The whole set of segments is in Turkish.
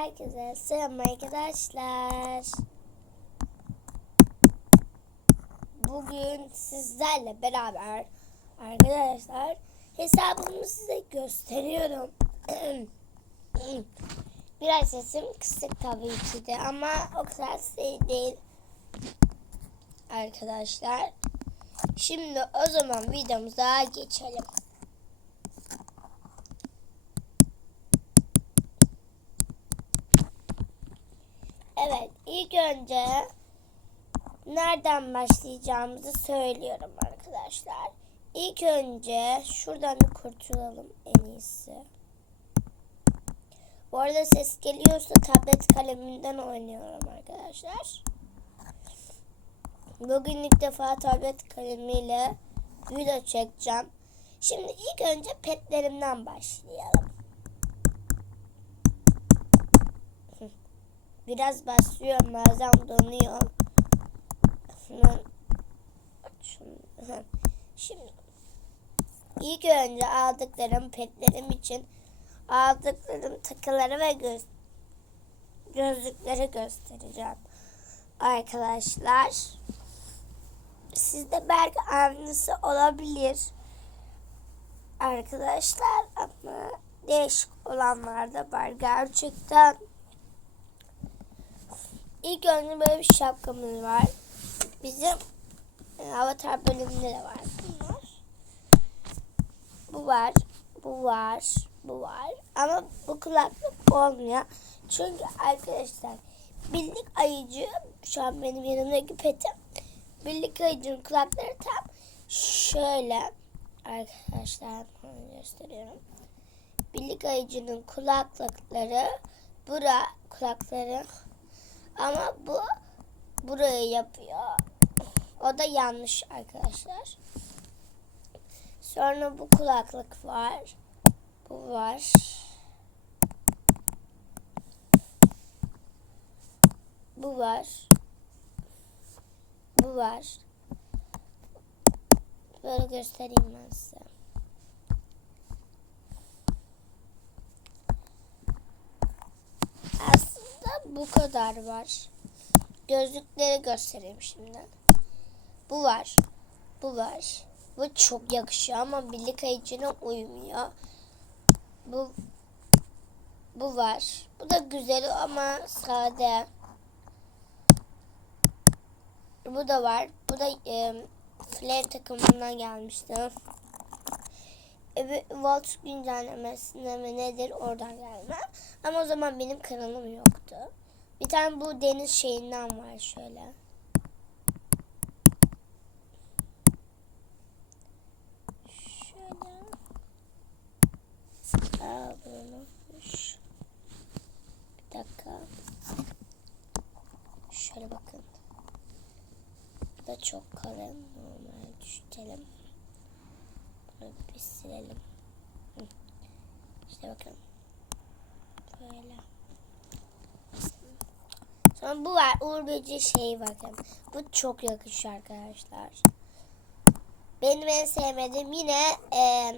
Herkese selam arkadaşlar. Bugün sizlerle beraber arkadaşlar hesabımı size gösteriyorum. Biraz sesim kısık tabii ki de ama o kadar şey değil. Arkadaşlar. Şimdi o zaman videomuza geçelim. Evet, ilk önce nereden başlayacağımızı söylüyorum arkadaşlar. İlk önce şuradan bir kurtulalım en iyisi. Bu arada ses geliyorsa tablet kaleminden oynuyorum arkadaşlar. Bugün ilk defa tablet kalemiyle video çekeceğim. Şimdi ilk önce petlerimden başlayalım. Biraz basıyor bazen donuyor. Şimdi ilk önce aldıklarım petlerim için aldıklarım takıları ve göz gözlükleri göstereceğim. Arkadaşlar sizde belki aynısı olabilir. Arkadaşlar ama değişik olanlar da var gerçekten. İlk önce böyle bir şapkamız var. Bizim e, avatar bölümünde de var bunlar. Bu var, bu var, bu var. Ama bu kulaklık olmuyor. Çünkü arkadaşlar birlik ayıcı şu an benim yanımdaki petim. Birlik ayıcının kulakları tam şöyle arkadaşlar onu gösteriyorum. Birlik ayıcının kulaklıkları bura kulakları ama bu burayı yapıyor. O da yanlış arkadaşlar. Sonra bu kulaklık var. Bu var. Bu var. Bu var. Böyle göstereyim ben size. Aslında bu kadar var. Gözlükleri göstereyim şimdi. Bu var. Bu var. Bu çok yakışıyor ama birlik ayıcına uymuyor. Bu bu var. Bu da güzel ama sade. Bu da var. Bu da e, Flare takımından gelmişti. E, Volt güncellemesine mi nedir oradan gelme. Ama o zaman benim kanalım yoktu. Bir tane bu deniz şeyinden var. Şöyle. Aa bulunmuş. Bir dakika. Şöyle bakın. Bu da çok kalın. Normal düşürelim. Bunu bir silelim. İşte bakın. Böyle. Sonra bu var. Uğur böceği şey bakın. Bu çok yakışıyor arkadaşlar. Benim en sevmediğim yine e,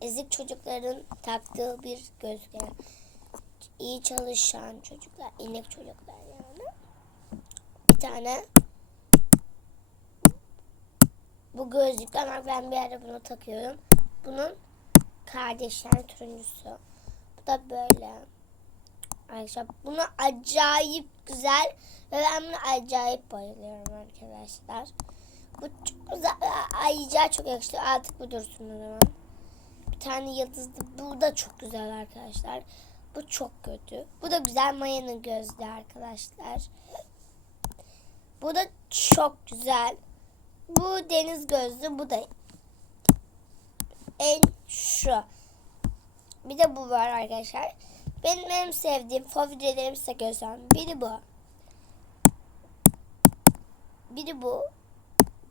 ezik çocukların taktığı bir gözlük. Yani iyi çalışan çocuklar. inek çocuklar yani. Bir tane bu gözlükten var. Ben bir ara bunu takıyorum. Bunun kardeşler turuncusu. Bu da böyle. Arkadaşlar bunu acayip güzel ve ben buna acayip bayılıyorum arkadaşlar. Bu çok güzel. Ayrıca çok yakışıyor. Artık bu dursun o zaman. Bir tane yıldızlı. Bu da çok güzel arkadaşlar. Bu çok kötü. Bu da güzel mayanın gözlü arkadaşlar. Bu da çok güzel. Bu deniz gözlü. Bu da en şu. Bir de bu var arkadaşlar. Benim en sevdiğim favorilerim size göstereyim. Biri bu. Biri bu.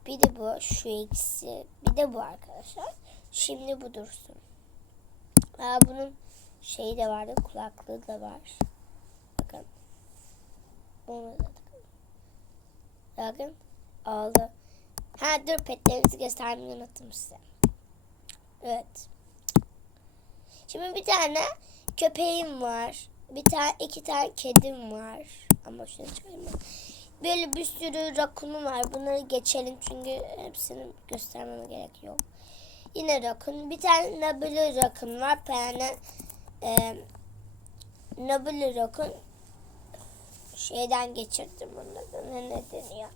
Bir de bu. Şu ikisi. Bir de bu arkadaşlar. Şimdi bu dursun. Aa, bunun şeyi de vardı. Kulaklığı da var. Bakın. Bunu da takın. Bakın. Aldı. Ha dur petlerinizi göstermeyi unuttum size. Evet. Şimdi bir tane köpeğim var. bir tane iki tane kedim var. Ama şunu çıkarayım. Böyle bir sürü rakunum var. Bunları geçelim çünkü hepsini göstermeme gerek yok. Yine rakun. Bir tane nabili rakun var. Bir tane e, nabili rakun şeyden geçirdim bunları. Ne, ne deniyor?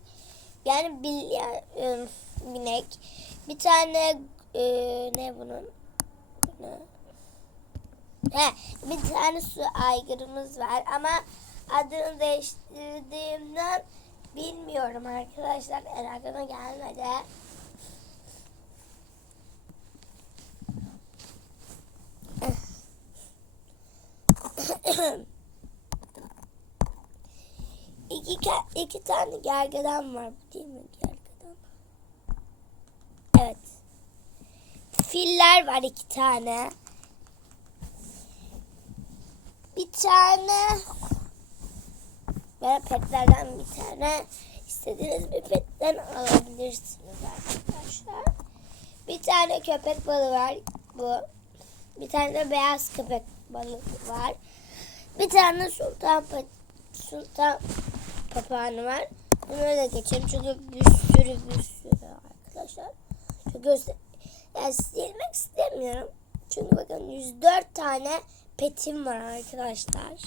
Yani bil, yani, binek. Bir tane e, ne bunun? Bu Ne? He, bir tane su aygırımız var ama adını değiştirdiğimden bilmiyorum arkadaşlar. El aklıma gelmedi. İki, iki tane gergedan var değil mi? Gergedan. Evet. Filler var iki tane. Bir tane ve petlerden bir tane istediğiniz bir petten alabilirsiniz arkadaşlar. Bir tane köpek balığı var bu. Bir tane de beyaz köpek balığı var. Bir tane sultan sultan papağanı var. Bunları da geçelim çünkü bir sürü bir sürü arkadaşlar. Şu göster yani silmek istemiyorum. Çünkü bakın 104 tane petim var arkadaşlar.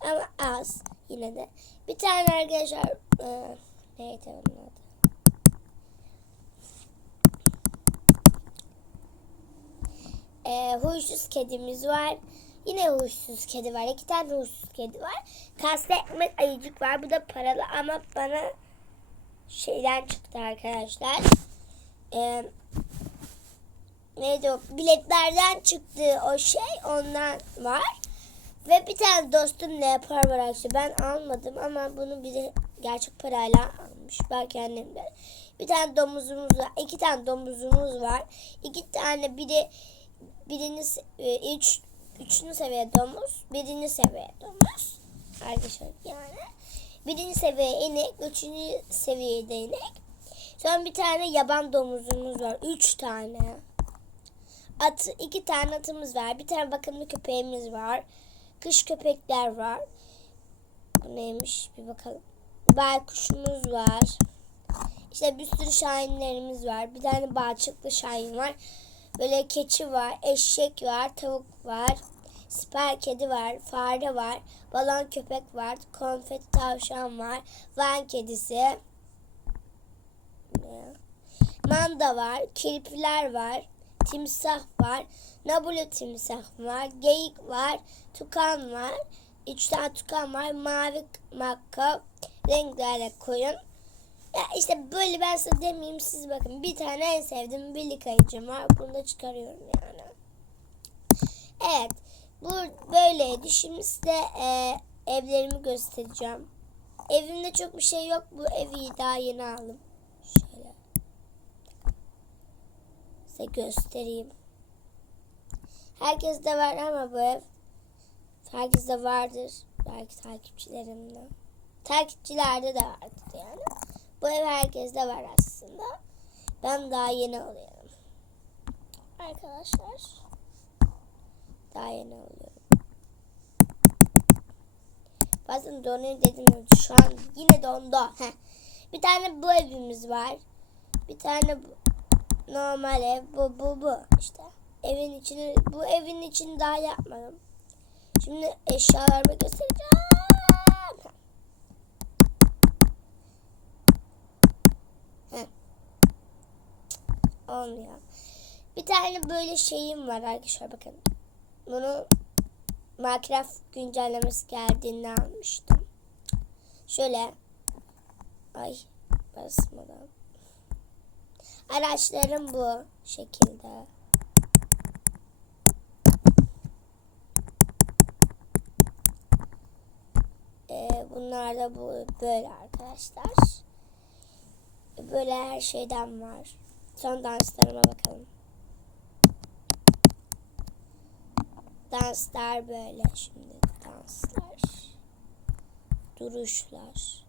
Ama az yine de. Bir tane arkadaşlar e, neydi onun adı? E, huysuz kedimiz var. Yine huysuz kedi var. İki tane huysuz kedi var. Kaslı ekmek ayıcık var. Bu da paralı ama bana şeyden çıktı arkadaşlar. E, neydi o? Biletlerden çıktı o şey. Ondan var. Ve bir tane dostum ne yapar var arkadaşlar. Ben almadım ama bunu biri gerçek parayla almış. Belki annem de. Bir tane domuzumuz var. iki tane domuzumuz var. İki tane biri birini se- e, üç, üçüncü seviye domuz. Birinci seviye domuz. Arkadaşlar yani. Birinci seviye inek. Üçüncü seviyede inek. Sonra bir tane yaban domuzumuz var. Üç tane. At, iki tane atımız var. Bir tane bakımlı köpeğimiz var. Kış köpekler var. Bu neymiş bir bakalım. Baykuşumuz var. İşte bir sürü şahinlerimiz var. Bir tane balçıklı şahin var. Böyle keçi var, eşek var, tavuk var. Siper kedi var, fare var, balon köpek var, konfeti tavşan var, van kedisi. Manda var, kirpiler var, timsah var, nabulu timsah var, geyik var, tukan var, üç tane tukan var, mavi makka, renklerle koyun. Ya işte böyle ben size demeyeyim siz bakın. Bir tane en sevdiğim birlik ayıcım var. Bunu da çıkarıyorum yani. Evet. Bu böyleydi. Şimdi size e, evlerimi göstereceğim. Evimde çok bir şey yok. Bu evi daha yeni aldım. Şöyle. Size göstereyim. Herkeste var ama bu ev. Herkeste vardır. Belki takipçilerimde. Takipçilerde de vardır yani. Bu ev herkeste var aslında. Ben daha yeni alıyorum. Arkadaşlar. Daha yeni alıyorum. Bazen donuyor dedim şu an yine dondu. Heh. Bir tane bu evimiz var. Bir tane bu, normal ev. Bu bu bu işte. Evin içini bu evin içini daha yapmadım. Şimdi eşyalarımı göstereceğim. Heh. Olmuyor. Bir tane böyle şeyim var arkadaşlar bakın. Bunu Minecraft güncellemesi geldiğinde almıştım. Şöyle ay basmadan. Araçlarım bu şekilde. Ee, bunlar da bu böyle arkadaşlar. Böyle her şeyden var. Son danslarıma bakalım. Danslar böyle şimdi danslar. Duruşlar.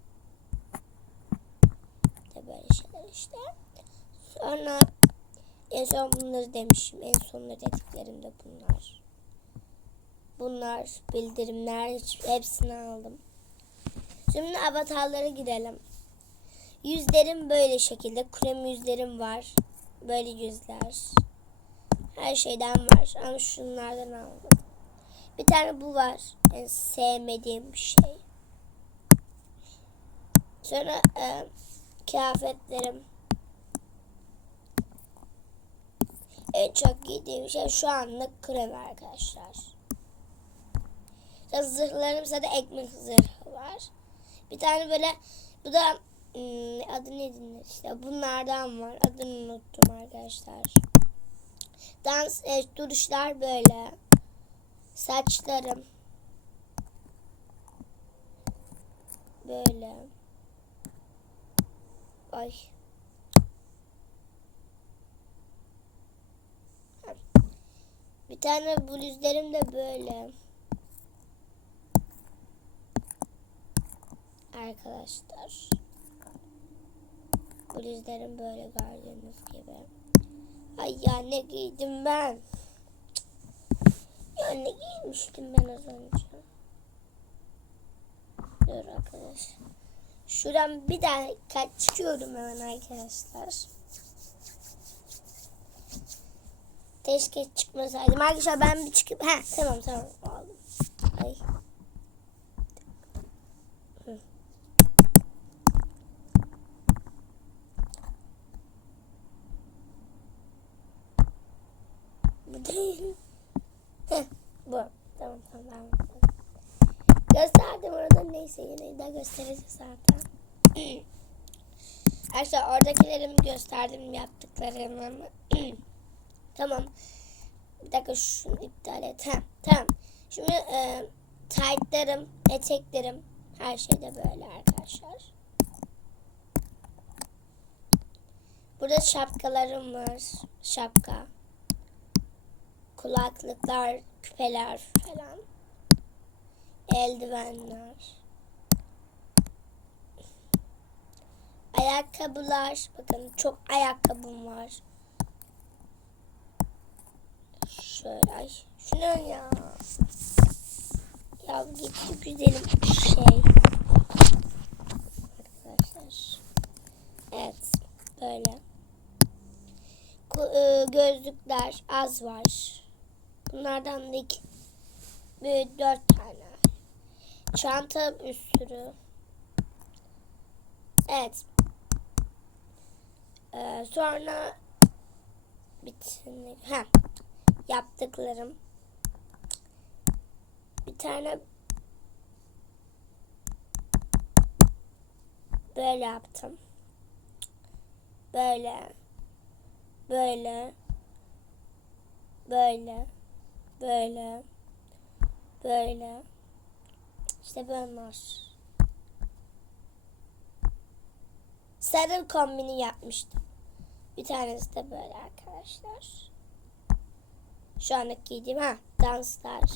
De böyle şeyler işte. Sonra en son bunları demişim. En sonunda dediklerim de bunlar. bunlar bildirimler hepsini aldım. Şimdi avatarlara girelim. Yüzlerim böyle şekilde. Krem yüzlerim var. Böyle yüzler. Her şeyden var. Ama şunlardan aldım. Bir tane bu var. En sevmediğim bir şey. Sonra e, kıyafetlerim. En çok giydiğim şey şu anlık krem arkadaşlar. Sonra zırhlarımsa da ekmek zırhı var. Bir tane böyle bu da hmm, adı ne denir işte bunlardan var. Adını unuttum arkadaşlar. Dans e, duruşlar böyle. Saçlarım böyle. Ay. Bir tane bluzlarım da böyle. Arkadaşlar. Bluzlarım böyle gördüğünüz gibi. Ay ya ne giydim ben. Ya ne giymiştim ben az önce. Dur arkadaş. Şuradan bir dakika çıkıyorum hemen arkadaşlar. Keşke çıkmasaydım. Arkadaşlar ben bir çıkıp... Ha tamam tamam aldım. Ay. Hı. Bu değil. Heh, bu. Tamam tamam. tamam. Gösterdim orada neyse yine de göstereceğiz zaten. Arkadaşlar oradakilerimi gösterdim yaptıklarımı. tamam. Bir dakika şunu iptal et. Ha, tamam. Şimdi e, taytlarım, eteklerim her şeyde böyle arkadaşlar. Burada şapkalarım var. Şapka. Kulaklıklar, küpeler falan. Eldivenler. Ayakkabılar. Bakın çok ayakkabım var. Şöyle ay. Şunu ya. Ya gitti güzelim şey. Arkadaşlar. Evet. Böyle. E, Gözlükler az var. Bunlardan da iki, dört tane. Çanta bir sürü. Evet. Ee, sonra bitirmek. Ha. Yaptıklarım. Bir tane böyle yaptım. Böyle. Böyle. Böyle. Böyle. Böyle. İşte bunlar. Sarı kombini yapmıştım. Bir tanesi de böyle arkadaşlar. Şu anlık giydiğim ha danslar.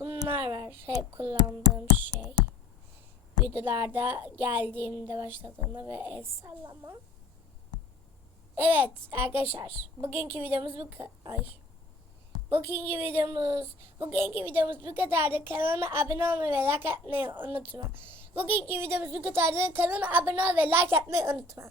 Bunlar var. Hep kullandığım şey. Videolarda geldiğimde başladığımda ve el sallama. Evet arkadaşlar. Bugünkü videomuz bu. Ay. Bugünkü videomuz, bugünkü videomuz bu kadardı. Kanalıma abone olmayı ve like atmayı unutma. Bugünkü videomuz bu kadardı. Kanalıma abone ol ve like atmayı unutma.